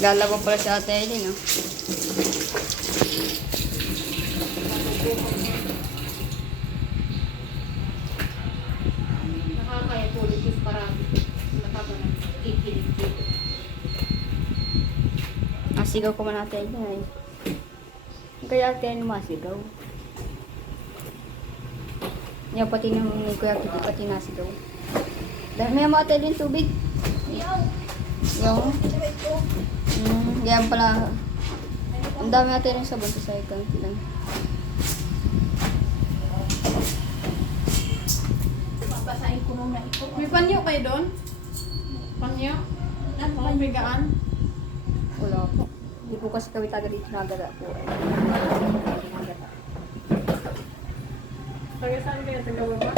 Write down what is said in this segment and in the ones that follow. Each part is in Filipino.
Lalaba pala si Ate Eileen, no? Nakakaya positive parami. Nakaka na kikilig dito. Masigaw ko man Ate Eileen, kaya Ate Eileen masigaw. Yan pati ng Kuya Kitty pati nasigaw. Dahil may Ate Eileen tubig. Yung ganyan pala. Ang dami Ate Eileen sabon sa second lang. Babasahin ko muna ito. May panyo kayo doon? Panyo? Ang bigaan? Wala po. Hindi po kasi kami taga dito nagada po. Taga saan kayo? Taga baba?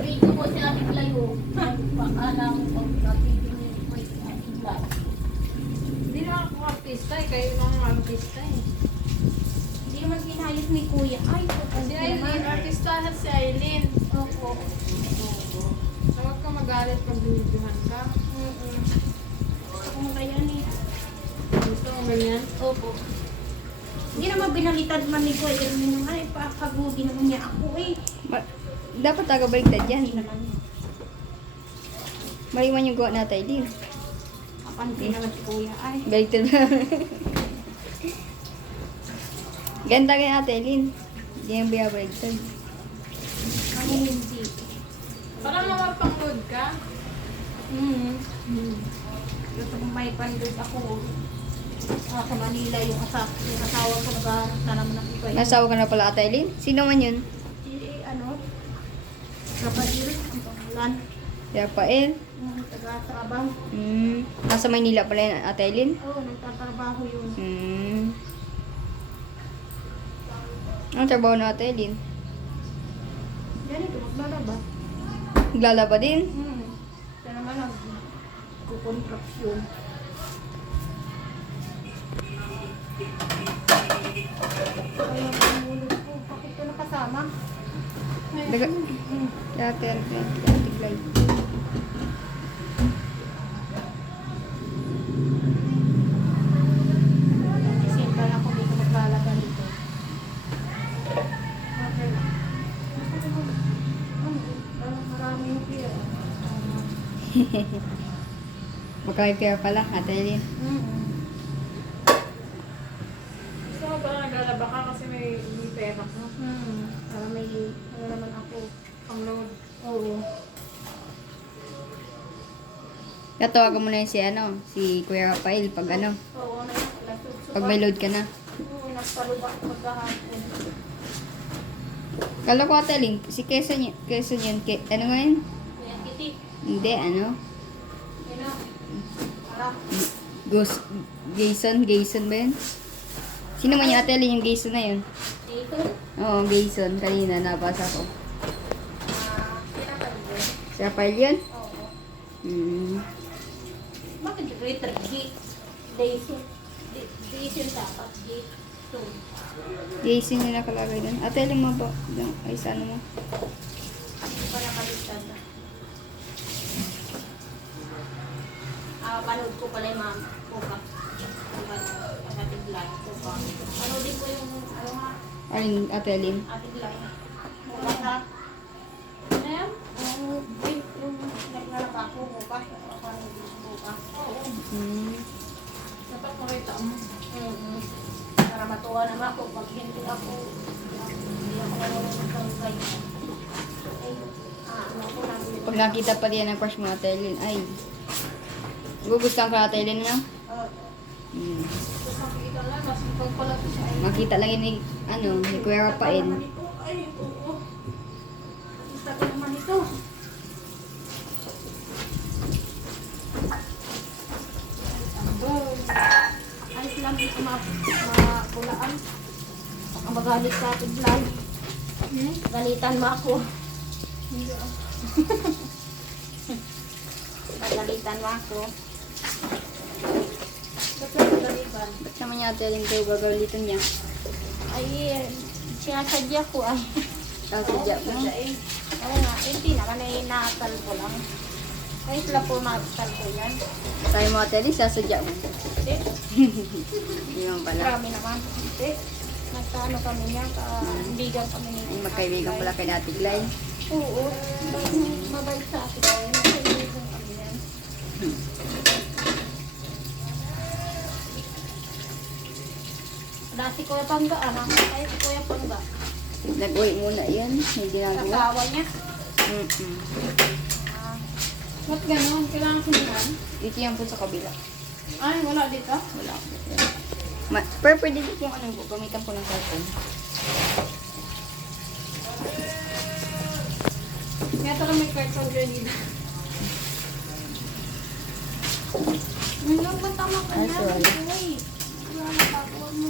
Dito po si Ate Layo. Paalam ko pagkakibigin ko si Ate Layo. Hindi na ako artista eh. Kayo mga artista eh. Hindi naman ginayos ni Kuya. Ay, Si Aileen, artistahan si Aileen. Opo. So, huwag ka magalit pag binibigyan ka. Kung kaya ni... Gusto mo ganyan? Opo. Hindi naman binalitan man ni Kuya. Hindi naman ay pakagudi naman niya ako eh. Dapat taga baliktad yan. Hindi naman niya. Mali man yung gawa na Ate Eileen. Kapanti naman si Kuya. Ay. Baliktad na. Ganda kay Ate Eileen. Hindi yung biyabaliktad. Ano hindi. Parang mapang-load ka. Gusto kong may pandod ako. Sa Manila yung asawa ko naghahanap na naman ng iba. Nasawa ka na pala Ate Eileen? Sino man yun? Ano? Trabaho ang pangalan. Kaya Pael. Taga-trabaho. Nasa Maynila pala yun Ate Eileen? Oo, nagtatrabaho yun. Anong trabaho na Ate Eileen? Ganito, maglalaba. Naglalaba din? Ito naman nag-contraction. Kaya pamulog ko. Bakit ito nakasama? Daga... Ate Glay. Isimba lang kung dito maglalaba dito. Okay. Marami yung beer. Baka may pera pala Ate Eileen. Gusto mo ba naglalaba ka kasi may pera ka? Para may ano naman ako. Pang-load. Oo. Tatawagan mo na yun si Kuya Rafael pag Oo, pag may load ka na. Oo, nagpaluba ko magkahapon. Kala ko Ate Eileen, si Quezon yun, ano nga yun? Kaya Kitty, Hindi, yun na. Para. Gayson ba yun? Sino man yung Ate Eileen yung Gayson na yun? Dito. Oo, Gayson, kanina nabasa ko. Pinapalibay. Si Rafael yun? Oo. Bakit yung Twitter? Days dapat. Dito. Gayson yung nakalagay dun. Ate Eileen mo ba? Ay, sa ano mo? Hindi pa nakalitan na. Panood ko pala yung mga puka. Ating live. Puka. Panoodin ko yung ano nga. Alin, Ate Eileen? Ating live. Puka sa. Ayan. Yung naglalaba ko. Puka. Panood yung puka. Oo. Dapat makita mo. Para matuwa naman ako pag hindi ako marunong ng guide. Ano ko lang. Pag nakita pa diyan ng crush mo Ate Eileen, ay, gugustuhan ka Ate Eileen, no? Tapos makikita lang, mas pagpala ko siya. Makita lang yun ni Kuya Rafael. Ay, oo. Gusto ko naman ito. Ayos lang dito mapulaan. Baka magalit sa ating vlog. Galitan mo ako. Galitan mo ako. Ba't nagagalitan? Ba't naman niya Ate Eileen kayo gagalitan niya? Ay, sinasadya ko ay. Kasadya mo? Oo nga, hindi naman ay nakal ko lang. Ay, sila po magsal ko yan. Tayo mga Ate Lynn, sasadya mo. Eh, Hindi naman pala. grabe naman. Eh, nagkaano kami niya, kaibigan kami ni Ay, magkaibigan pala kay Ate Glay. Oo, mabait sa akin tayo. Nagkaibigan kami yan. Dati Kuya Pangga, anak ko tayo si Kuya Pangga. Nag-uwi muna yan. May ginagawa. Kasawa niya. Mm-mm. Ah, Ba't gano'n? Kailangan sinihan? Dito yan po sa kabila. Ay, wala dito. Wala ako. Pero pwede dito yung ano po. Gamitan po ng cellphone. Kaya talagang may card dito. Ngayon, ba't tama ka Ah, niya? sorry. Uy, wala na pagawa mo.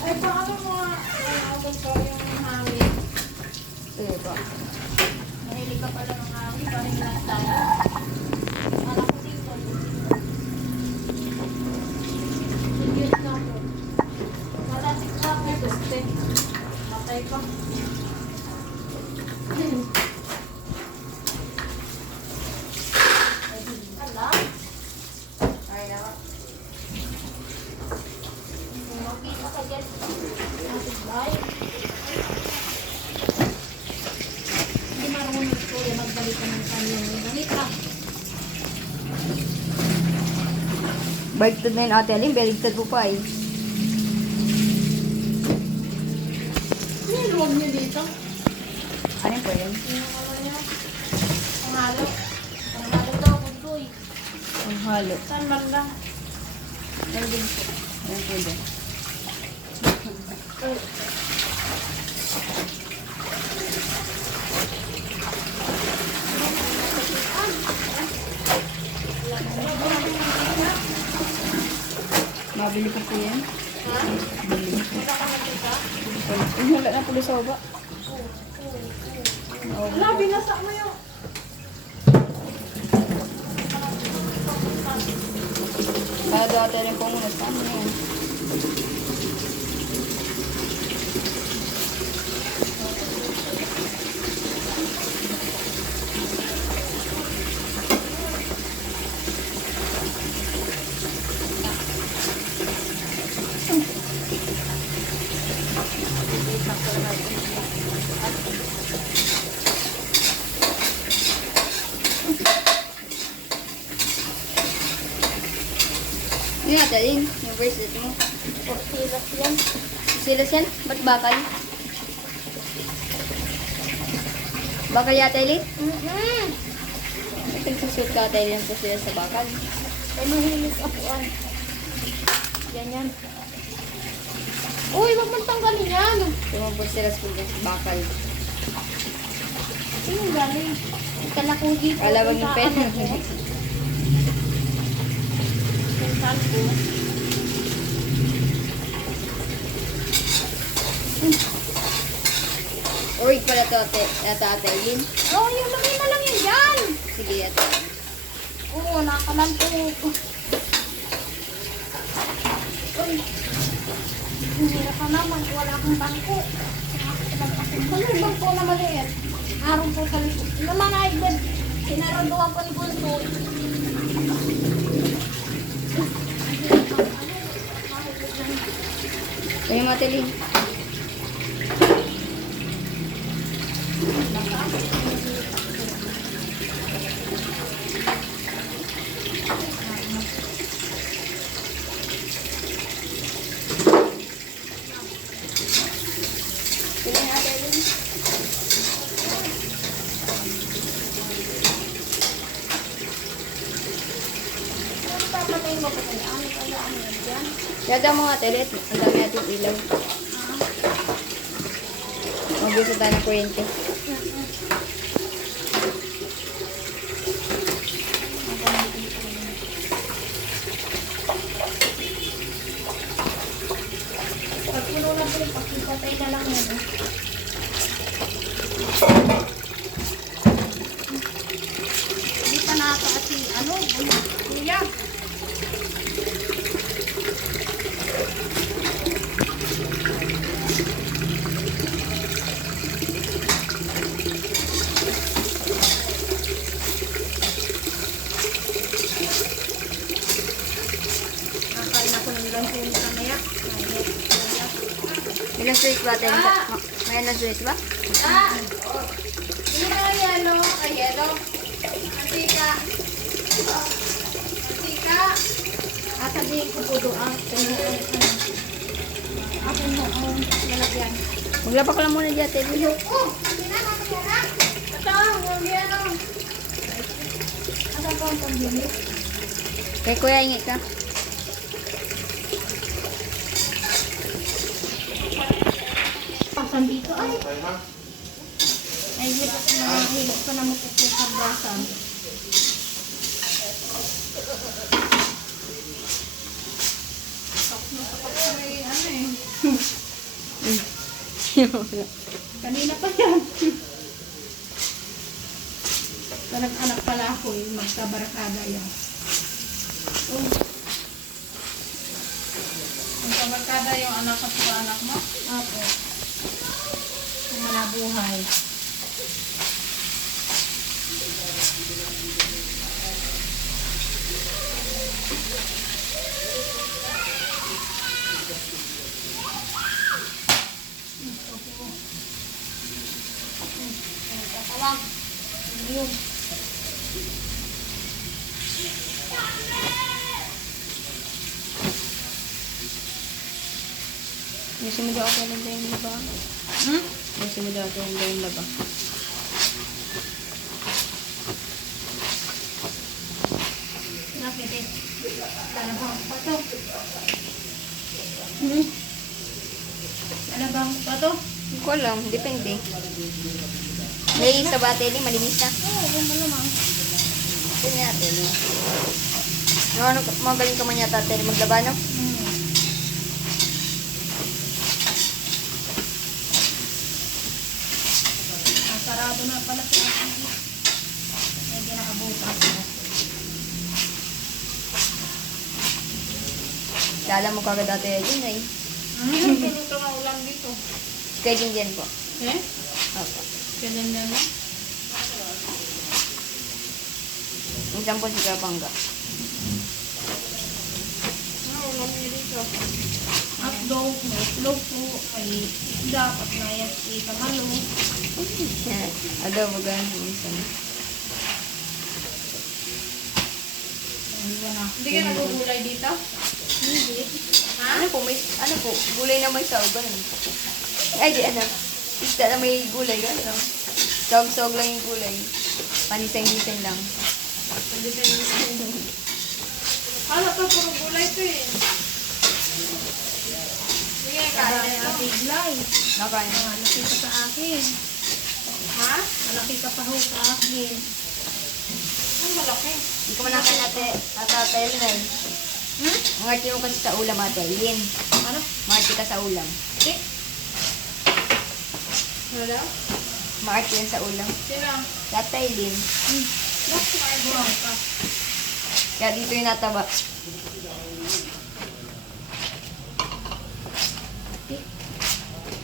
Ay, paano mo nga agad ko yung hangin? Sige po. Mahilig ka pala ng hangin, parang lahat tayo. Anak ko dito. Sige na po. Wala si Krabi. Ay, guste. Matay ko. Wala. Ay, naka. Makita ka dyan. Natin bay. Hindi marunong ito yung magbalik ka ng kanyang ganit lang. Baliktad na yun Ate Lynn. Baliktad po pa eh. Ano yung luwag niyo dito? Ano po yun? Yung ano niya. Panghalo. Panghalo daw, kudoy. Ang halo. Saan man lang? Ano din po? Ayan po doon. Mabili ko po yan. Ha? Bili. Wala ka nakita? Wala na po sa baba. Wala, binasa mo yung... Kaya dati rin po muna sa amin yan. Yun Ate Lynn, yung bracelet mo. Portilas yan. Sila yan? Ba't bakal? Bakal ya Ate Lynn? Nagsushoot ka Ate Lynn po sila sa bakal. Ay, mahilig ako ay. Ganyan. Uy, wag mong tanggalin yan. Tumabot sila sa bakal. Sino galing? Kala ko dito. Alawag yung pen. Pensal ko. Uy, pala to Ate Lynn. Oh, yung lagay na lang yan dyan. Sige Ate. Oo, nakaman po. Uy. Hindi ka naman. Wala akong bangko. Ano yung bangko na maliit? Araw po sa likod. Naman ay din. Sinaranduan ko ni Bunso. Ayun Ate Lynn. Sige na Ate Lynn. Ano papatay mo pa kaya? Ano kaya ano yan dyan? Yata mo Ate Lynn. Ang dami natin ilaw. Mag-gusto tayo ng kuryente. Pag puno na po, pakipatay na lang yan. Hindi pa nakakaasi, ano, kuya. sweet ba, Ate? May ano sweet ba? Ah! Hindi ka yelo. Ay, yelo. Antika. Antika. Sabihin ko po doon. Ako mo ang lalagyan. Maglapa ko lang muna dyan, Ate. Oh! Hindi na, mamaya na. Ito, huwag yan o. Asa po ang pambili? Kay Kuya, ingi ka. Pasan dito ay. Ay, mahihilip ko na magpupunta sa brasan. Kanina pa yan. Anak pala ako eh, magkabarakada yan. Ang kabarkada yung anak at sa anak mo. Ako. Yung malabuhay. Tawag. Yun. Gusto mo daw ako lang yung laba? Gusto mo daw ako lang yung laba? Nakit eh. Talabang pa to. Talabang pa to. Hindi ko alam, depende. May isa ba, Ate? Malinis na. Oo, yung malamang. Tingnan natin. Ano, magaling ka man yata, Ate, maglaba, no? Sarado na pala sa akin. Medyo nakabukas na. Lala mo kagad dati yun eh. Pinuto ng ulam dito. Kaya din dyan po. Eh? Opo. Ganyan na lang. Minsan po si Kapangga. Ano ulam niya dito? Hotdog, may itlog po, may isda, patnayas, ikamalo. Adobo ganun minsan. Hindi ka nagugulay dito? Hindi. Ano po, gulay na may saog, ganun. Ay, di ano, isda na may gulay, ganun. Saog-saog lang yung gulay. Panisay-nisay lang. Hindi ka nagugulay. Hala pa, puro gulay to eh. Sige, Kada kaya na Ate Glay. Nakain. Malaki ka sa akin. Ha? Malaki ka pa ho sa akin. Ang malaki. Hindi ko manakain ate Ellen. Mangarti mo kasi sa ulam, Ate Ellen. Ano? Mangarti ka sa ulam. Eh? Wala? Mangarti yan sa ulam. Sino? Ate Ellen. Bakit buwan ka? Kaya dito yung nataba.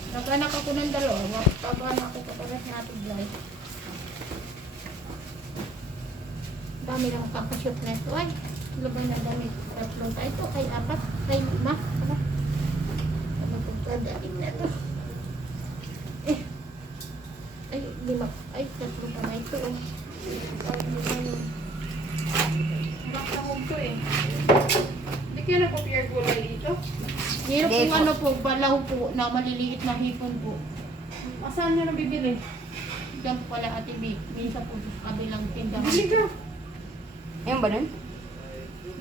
Nag-anak ako ng dalawa. Pag-anak ko kapalit na Ate Glay. Dami lang kakashoot na ito ay. Labay na damit. Tatlong tayo ito. Kay apat. Kay lima. Ano? Ano pong kadaling na ito? Eh. Ay, lima. Ay, tatlo pa na ito. Oh. Ay, lima yun. Bakit ako to eh? Hindi kayo nag-compare gulay dito? Meron Hindi po po. ano po, balaw po na maliliit na hipon po. Saan nyo nabibili? Diyan po pala Ate B. Minsan po sa kabilang tindahan. Bili ka. Ayun ba nun?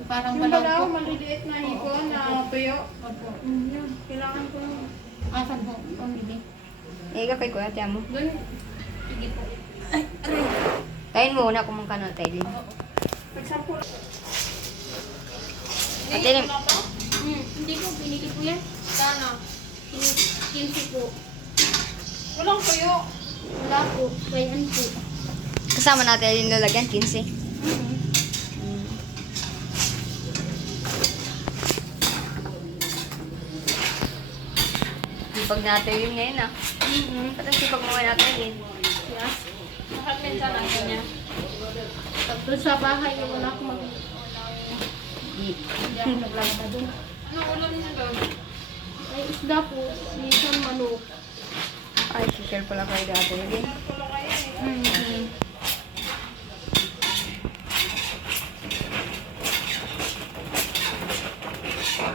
Parang Yung balaw balaw, po. maliliit na hipon na tuyo. Opo. Yun, kailangan ko yun. Asan po? Pamili. Eh, kay Kuya, Ate mo. Doon, Sige po. Kain mo una kung ka na, Ate Ellen. pagsampul. Ate Ellen, na to? Hindi po, binili po yan. Sana. 15 po. Walang tuyo. Wala po. Bayan po. kasama natin yung lalagyan, 15. Sipag natin yun ngayon ah. Ba't ang sipag mo natin yun? Yes. Bakit minsan ang ganyan? Pag doon sa bahay, wala akong mag... Di. Hindi ako naglalaba doon. Anong ulam niya doon? May isda po. Minsan manok. Ay, share pala kayo dati. Lagi. Wala kayo eh. Mm-hmm.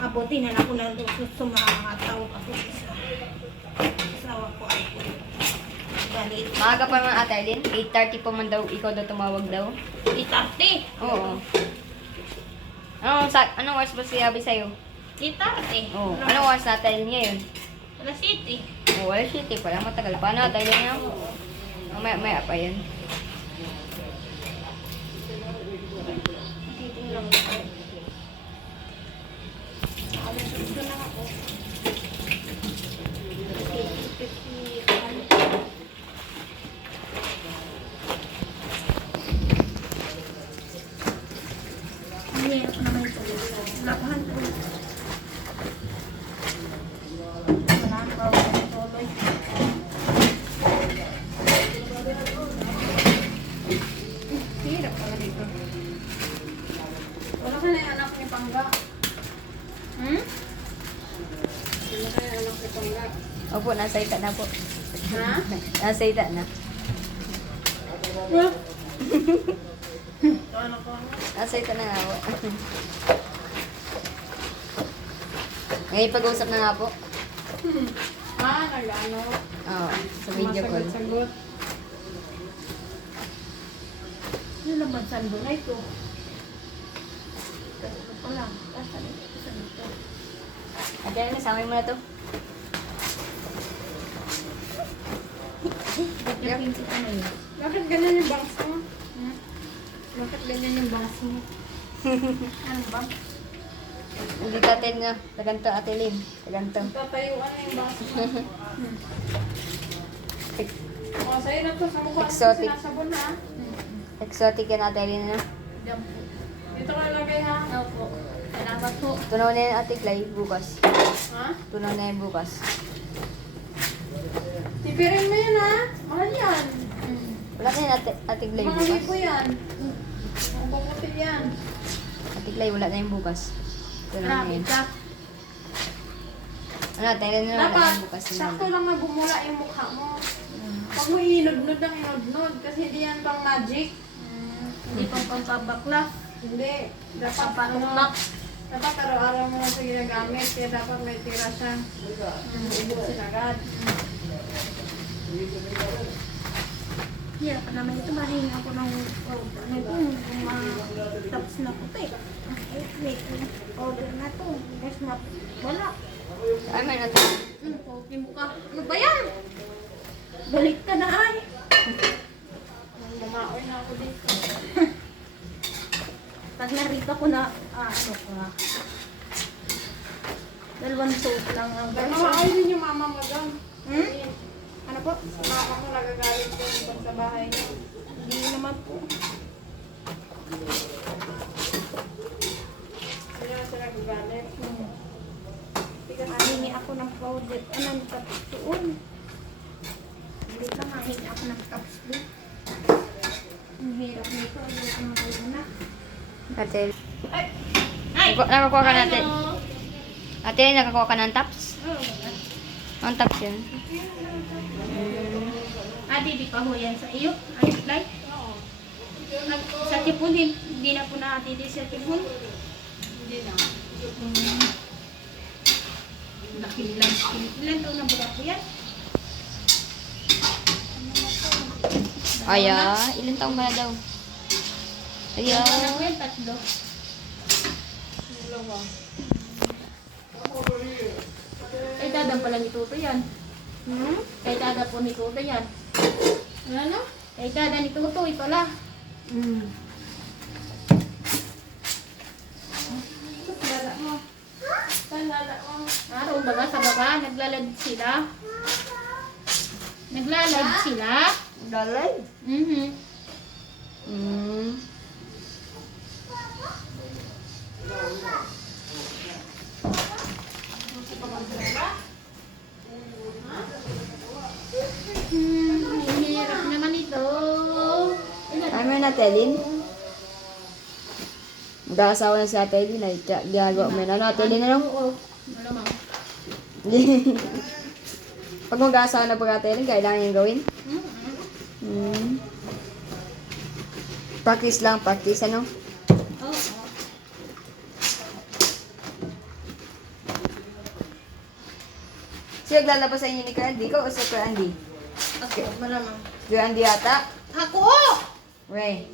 Abutin na ako ng gusto mga tao kasi isa. Isawa ko ay galit. Maaga pa naman ate Aileen. 8:30 pa man daw. Ikaw daw tumawag daw. Itarte. Oo. Anong oras ba siyabi sa'yo? Itarte. Oo. Anong oras na ate Aileen ngayon? Alas 7. Oo, wala shit eh. Pala matagal pa na. Ate Aileen na. Maya pa yan. Titingnan ko. Alas 8 na ako. 50. Mahirap naman ito. Labahan ko. Wala ang bawal ng tuloy. Hirap pala dito. Wala ka na yung anak ni Pangga. Hmm? Wala ka na yung anak ni Pangga. Opo, nasa ita na po. Ha? Nasa ita na. Anak ko. Nasa ita na nga po. Ngayon pag-usap na nga po. Nag-ano. Oo, sa video call. Sagot. Ano naman sando na ito? Ito pa lang. Asan ito? Asan ito? Ate Aileen, samay mo na to. Yung pinsit na yun. Bakit ganyan yung bangs mo? Bakit ganyan yung bangs mo? Ano ba? Hindi tatin nga. Taganto Ate Aileen. Taganto. Tatayuan na yung bangs mo. O, sa'yo na to. Sa mukha ko Exotic. sinasabon ha. Exotic yan Ate Aileen na. Diyan po. Dito ka nalagay ha. Opo. Salamat po. Tunaw na yan Ate Clay bukas. Ha? Tunaw na yan bukas. Tipirin mo yan ha. Mahal yan. Wala na yan Ate Clay Mga bukas. libo yan. Ang bubutin yan. Ate Clay, wala na yung bukas. Tunaw na Grabe yan. ka. Ano Ate Aileen na wala na Dapat, yung bukas. sakto lang na bumula yung mukha mo. Pag mo inod-nod ng inod-nod. Kasi hindi yan pang magic. Hindi pang pampabakla. Hindi. Dapat Pampanuklak. dapat araw-araw mo lang siya ginagamit. Kaya dapat may tira siya. Ibusin agad. Hirap pa naman ito. Mahinga ako ng order na ito. Tapos na puti. Wait. Order na ito. Yes na. Wala. Ay, may natin. Pogi mo ka. Ano ba yan? Balik ka na ay. Mamaoy na ako dito. Pag narito ko na, ano ka. Dalawang soap lang ang Mamaoy din yung mama mo doon. Hmm? Ano po? Mama mo nagagalit doon pag sa bahay niyo. Hindi naman po. Hindi na siya nagagalit. Hingi ako ng powder. Anong kapsuon? Hindi ka mahingi ako ng kapsuon. Ang hirap nito. Ayoko ng kayo na. Ate Aileen. Ay! Nakakuha ka natin. Hello! Ate Aileen, nakakuha ka ng tops? Oh. Ang tops yan. Di pa ho yan sa iyo. Ano like? Oo. Sa tipon, hindi na po nakatiti sa tipon. Hindi na. Laki lang. Ilan taon na ba po yan? Aya, ilang taong ka na daw? Aya. Ano po yan? Tatlo. Dalawa. Kay dada pala ni Toto yan. Kay dada po ni Toto yan. Ano? Kay dada ni Toto, ito la. Lala mo. Saan lala mo? Araw baga sa baba, naglalad sila. Naglalad sila. Dalay? Mhm. Hirap naman ito. Ay, may natelin. Mag-aasawa na si Ate Aileen. Ay, ginagawa mo na. Ate Aileen na lang. Oo. Malamang. Pag mag-aasawa na pagkatayin, kailangan yung gawin. Practice lang, practice ano? Oo. Sino naglalabas sa inyo ni Kuya Andy? Ikaw o si Kuya Andy? Ako, malamang. Kuya Andy yata? Ako! Ray.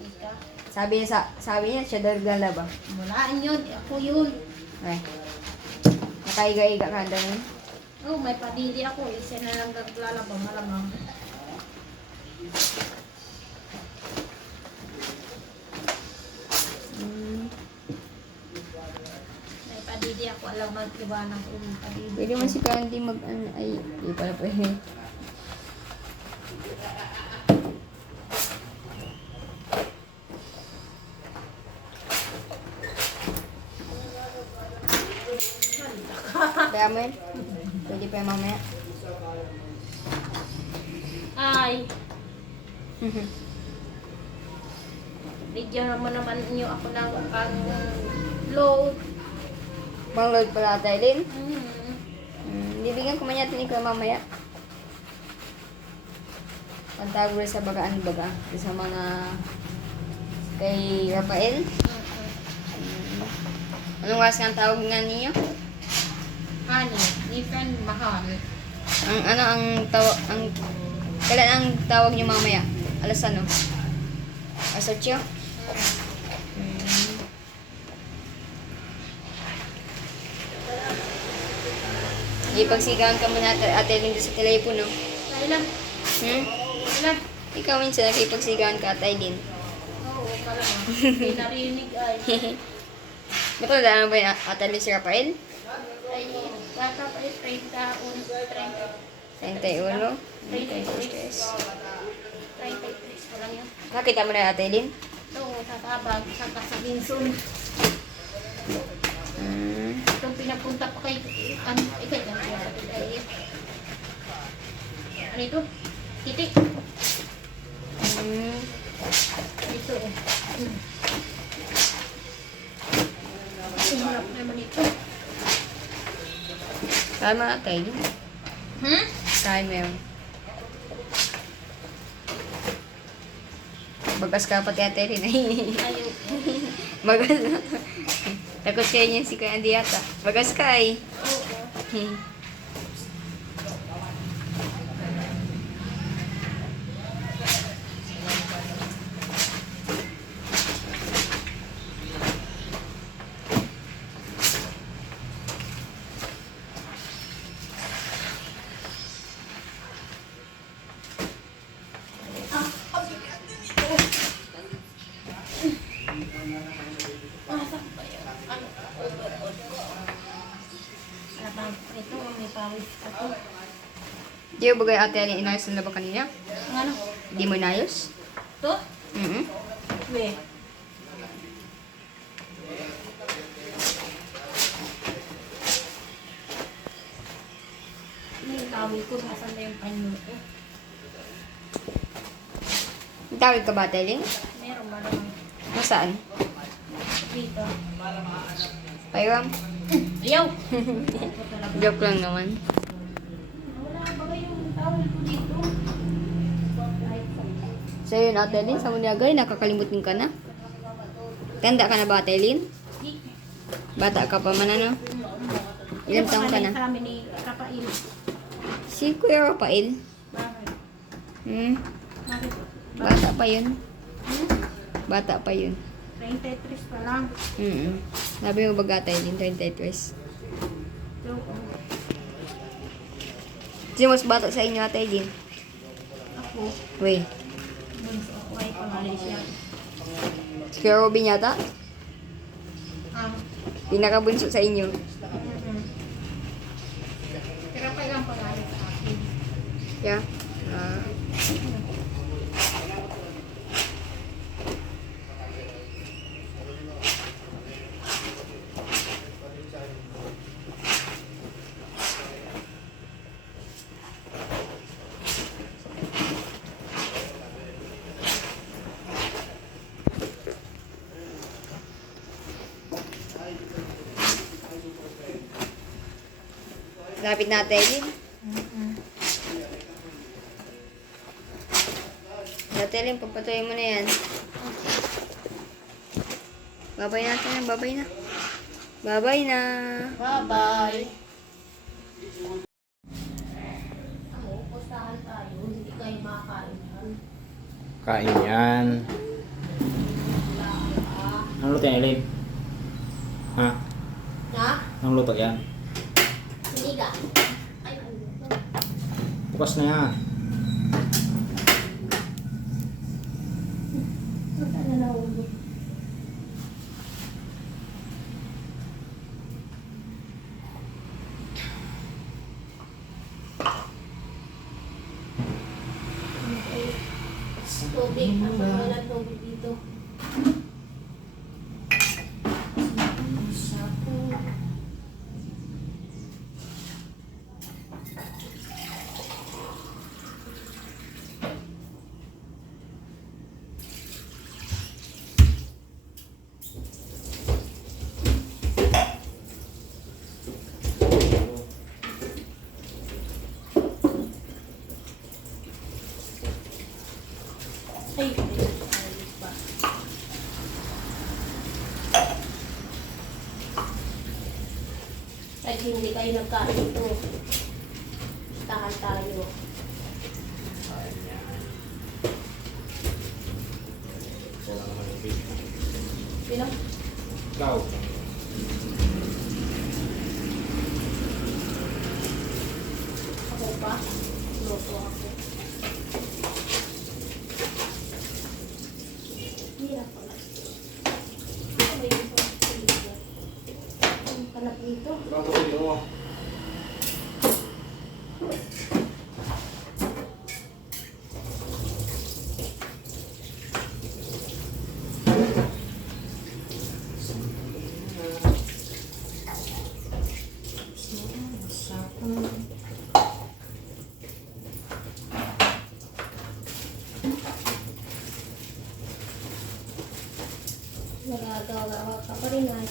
Sabi niya siya daw naglalaba. Walaan yun. Ako yun. Ray. Nakaiga-iga ka handa nun? Oh, may padili ako. Isa na lang naglalaba, malamang. May padili ako. Alam mag-iwanan ko yung padili. Pwede man si Kuya Andy mag ano, ay, di pala pwede. Kaya mo yun? Pwede pa yung mamaya. Ay, bigyan mo naman niyo ako ng pang-load. Bang load pala tayo din. Bibigyan ko man natin ikaw mamaya. Pantawag sa bagaan baga. Sa mga kay Rafael. Anong oras nga ang tawag nga ninyo? Ani, ni friend mahal. Kailan ang tawag niyo mamaya? Alas ano? Alas 8? Ipagsigawan ka muna ate Aileen sa telepono. Kailan? Kailan? Ikaw minsan nakipagsigawan ka ate Aileen. Oo, pala nga. Hindi narinig ay. Ba't wala na ba yung ate Aileen si Rafael? Ay, bata pa eh, 30. 31? 33 pa lang yun. Nakita mo na ate Aileen? Oo, sa Tabag, sa Kasabinsun. Itong pinapunta pa kay, ano, ikay lang kaya kapit ay, ano ito? Titik. Ito eh. Hirap naman ito. Kaya mo ate Aileen? Kaya mo yun. Bagas ka pati ate Aileen. Ayaw. Bagas na. Takot kayo niya si Kuya Andy yata. Bagas ka eh. Oo. Ito, may pawis ako. Di ba bagay ate Aileen inayos na ba kanina? Ano? Hindi mo inayos? Ito? We. Yung tawid ko, nasan na yung panyo ko? Tawag ka ba ate Aileen? Meron ba naman? Nasaan? Dito. Payram? Ayaw! Ito talaga. Joke lang naman. Wala ba yung tawid ko dito? So yun ate Aileen, sa Muniagay, nakakalimutin ka na? Tanda ka na ba ate Aileen? Bata ka pa man ano? Ilang taong ka na? Sa amin ni Rafael. Si Kuya Rafael? Bakit? Bakit? Bata pa yun. Bata pa yun. 23 pa lang. Sabi mo ba ate Aileen, 23? Joke. Sino mas bata sa inyo ate Aileen? Ako. Wait. Bunso ako ay pangalan siya. Si Kuya Robin yata? Pinakabunso sa inyo. Pero pa lang pangalan sa akin. Yeah. Lapit natin yun. Natelin, papatuloy mo na yan. Babay natin yan, babay na. Babay na. Bye-bye. Ako, pustahan tayo. Hindi kayo makakain. Kain yan. Anong luto yan, Elaine? Ha? Ha? Anong luto yan? Siniga. Ay, ano ito? Bukas na yan. Saan na nahulog? Tubig. Ang wala tubig dito. Ay, ayos pa. Kahit hindi kayo nagkain ito, tahan tayo. Kain yan. Wala naman yung video. Sino? Ikaw. Ako pa? Luto ako. Hirap pala. May isang siliga. Ang kalap dito. Ikaw ang video mo. Nagagawa ka pa rin ay.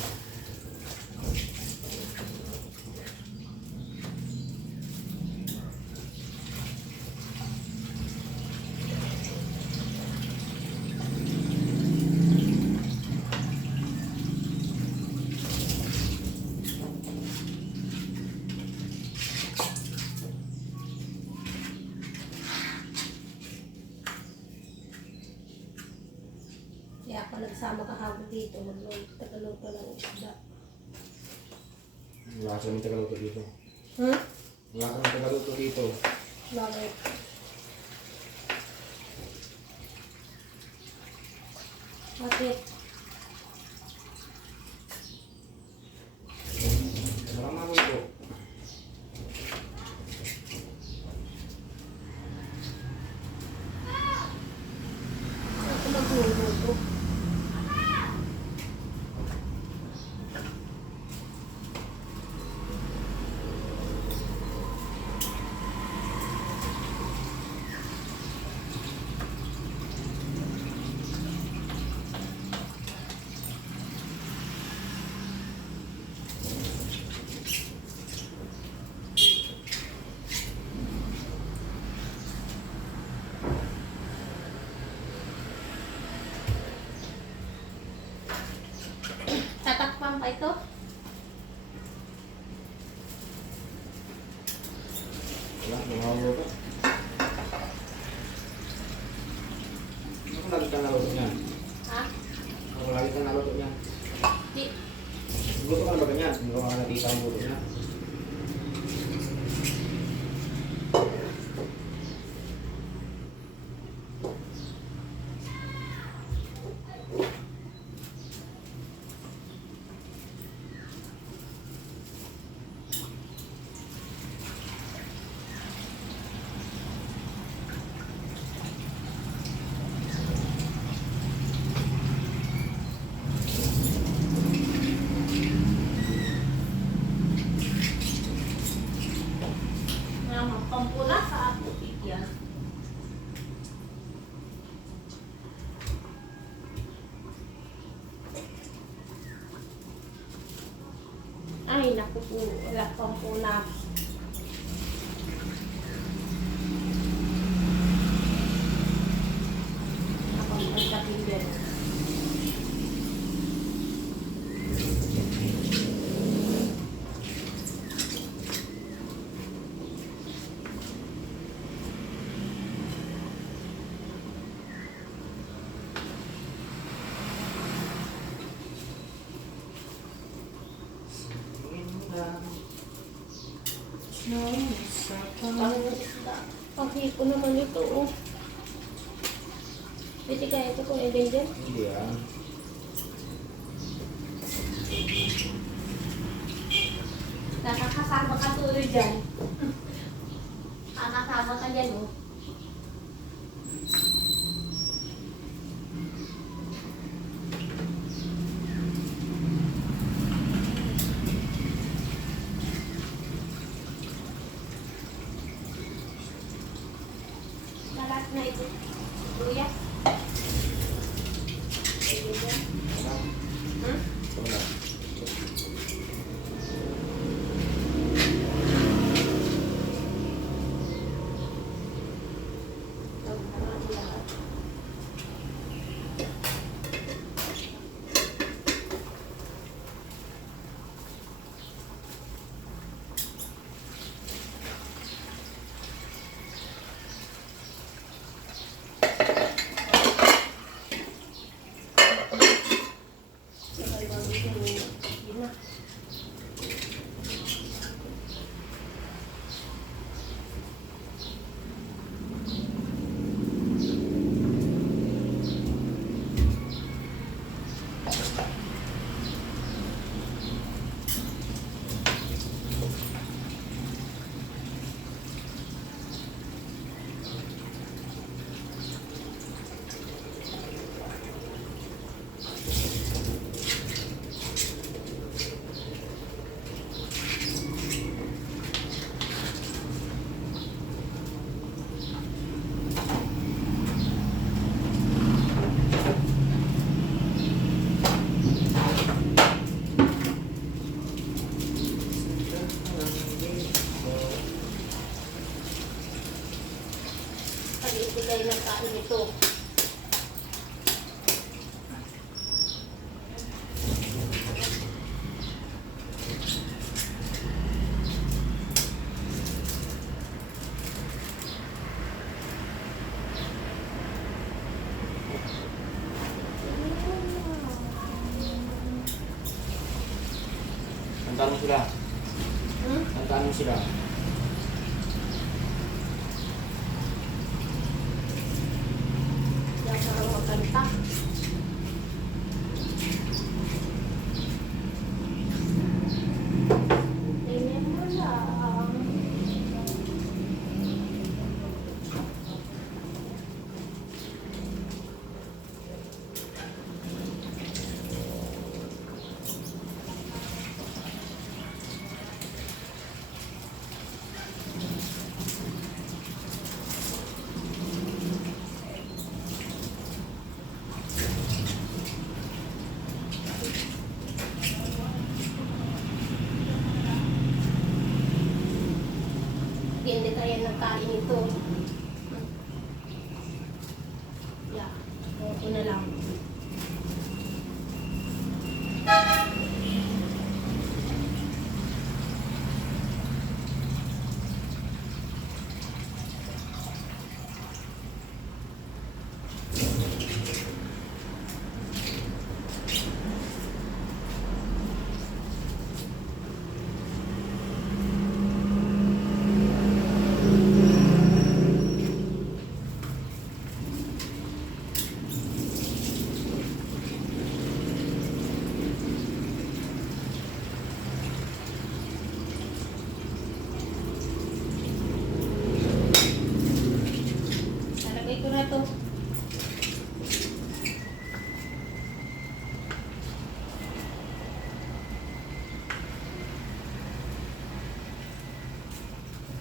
Kaya ako nagsama kahapon dito, tagaluto ng isda. Wala ka naman tagaluto dito. Hmm? Wala ka naman tagaluto dito. Bakit? Bakit? Wala ka maluto. Ako magluluto. Tatakpan pa ito? Wala, lumaluto. Ano lagi ka naluto niyan? Ha? Ano lagi ka naluto niyan? Di. Luto ka na ba ganyan? Hindi ka nakita ang luto niya. Pampula sa ako yan. Ay, naku po. Wala pang puna. ko naman ito, oh. Pwede kaya ito kung i-blender? Hindi ah. Nakakasama ka tuloy dyan. Nakakasama ka dyan, oh. Nalat na ito. Luya. Hmm? Wala. Pag-ibigay ng kain ito. Tandaan mo sila. Hmm? Tandaan mo sila. Diyan ka raw magkanta. Tingnan mo lang. Hindi kaya nagkain ito. Yeah. Ito na lang. Nalagay ko na to.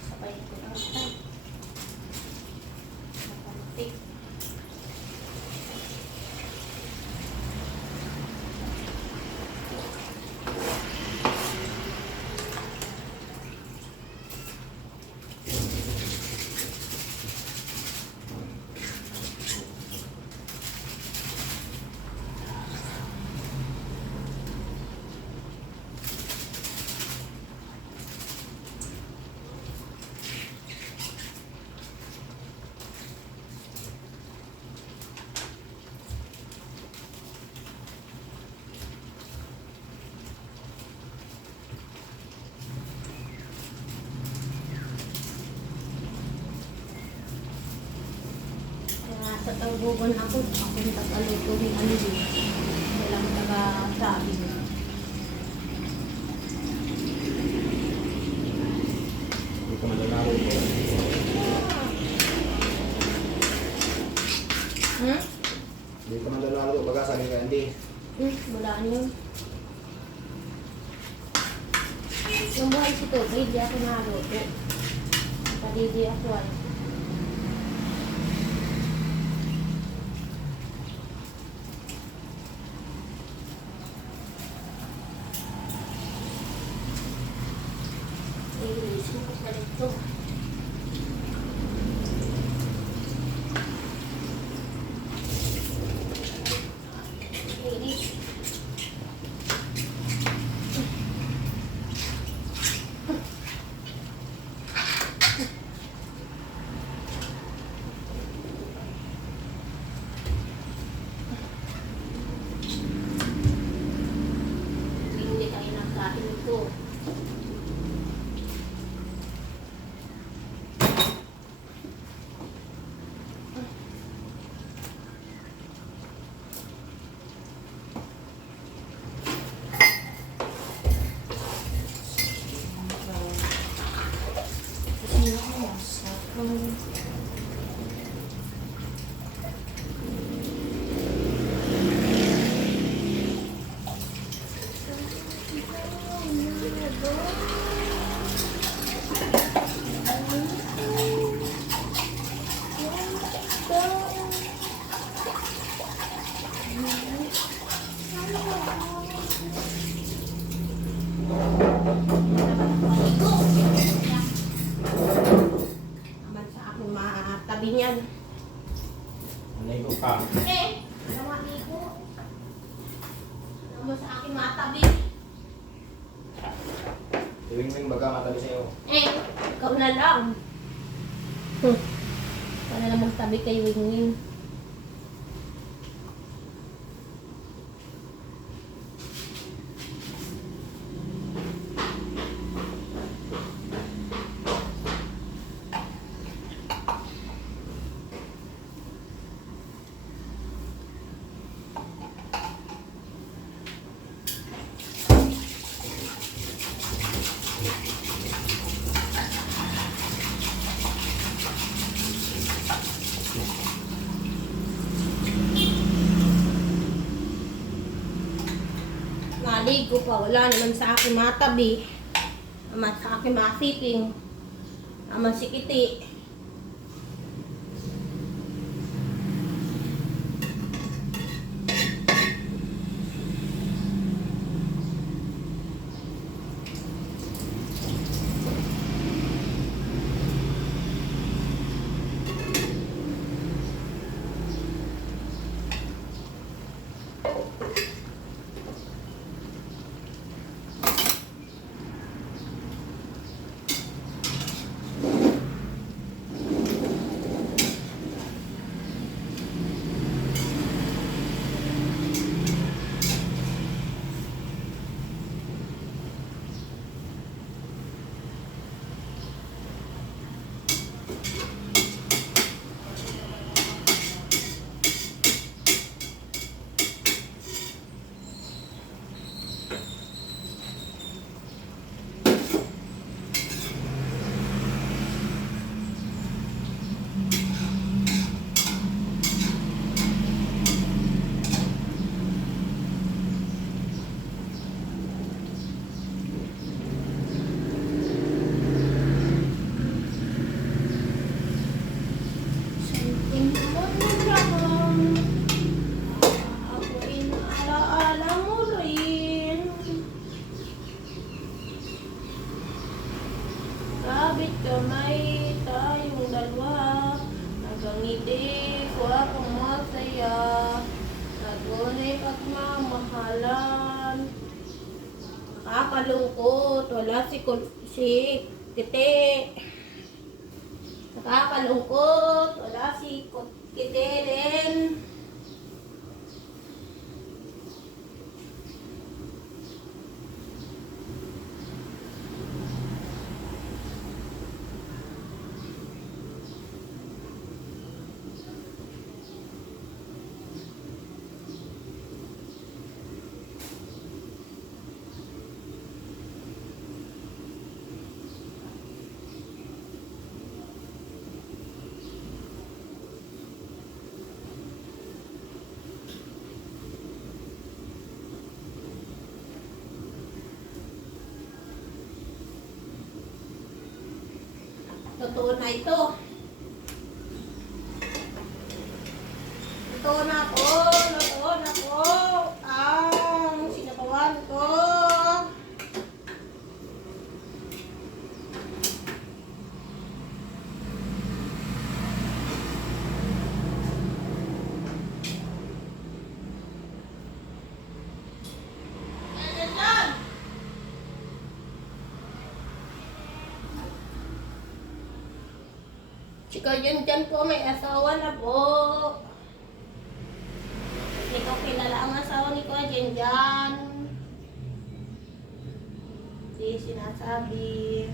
Sabay ko lang ito. Makantik. Sa tawbugan ako, akong tagaluto ni ano din. Walang taga-sabi. Hindi ka malalaro ko. Hmm? Hindi ka malalaro. Baga sabi ka, hindi. Wala yun. Yung buhay si Toby, di ako naluto. Padidi ako ay. Ilisin ko sa ito. Ilis. Hindi tayo nagkain ito. Naman sa aking matabi niyan. Anay ko pa. Gawa nito. Naman sa aking matabi. Tuwing-wing baga matabi sa'yo. Ikaw na lang. Ikaw na lang magtabi kay Wingwing. Naligo pa, wala naman sa akin matabi. Naman sa akin masiping. Naman si Kiti. Sabit kamay tayong dalawa. Nagangiti ko akong masaya. Nagunay pagmamahalan. Nakakalungkot, wala si Kiti. Nakakalungkot, wala si Kiti din. Totoo na ito. Totoo na ko. Totoo na ko. Ang sinabawan ko. Si Kuya dyan po may asawa na po. Hindi ko kilala ang asawa ni Kuya dyan. Hindi sinasabi.